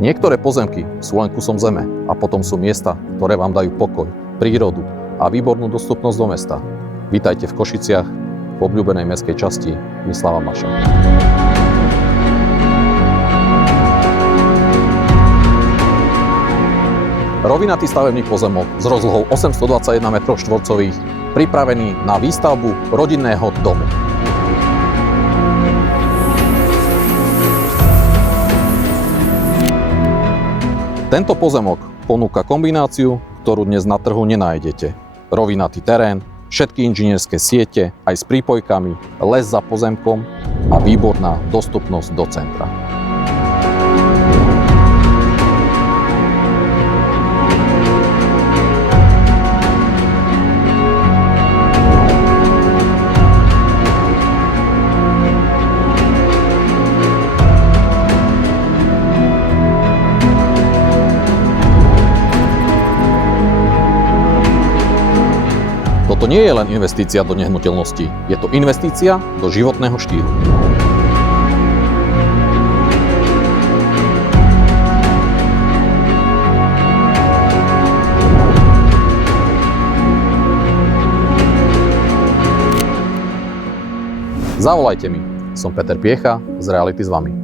Niektoré pozemky sú len kusom zeme a potom sú miesta, ktoré vám dajú pokoj, prírodu a výbornú dostupnosť do mesta. Vítajte v Košiciach, v obľúbenej mestskej časti Mislava Maša. Rovinatý stavebný pozemok s rozlohou 821 m2, pripravený na výstavbu rodinného domu. Tento pozemok ponúka kombináciu, ktorú dnes na trhu nenájdete. Rovinatý terén, všetky inžinierské siete aj s prípojkami, les za pozemkom a výborná dostupnosť do centra. Toto nie je len investícia do nehnuteľností, je to investícia do životného štýlu. Zavolajte mi, som Peter Piecha z Reality s vami.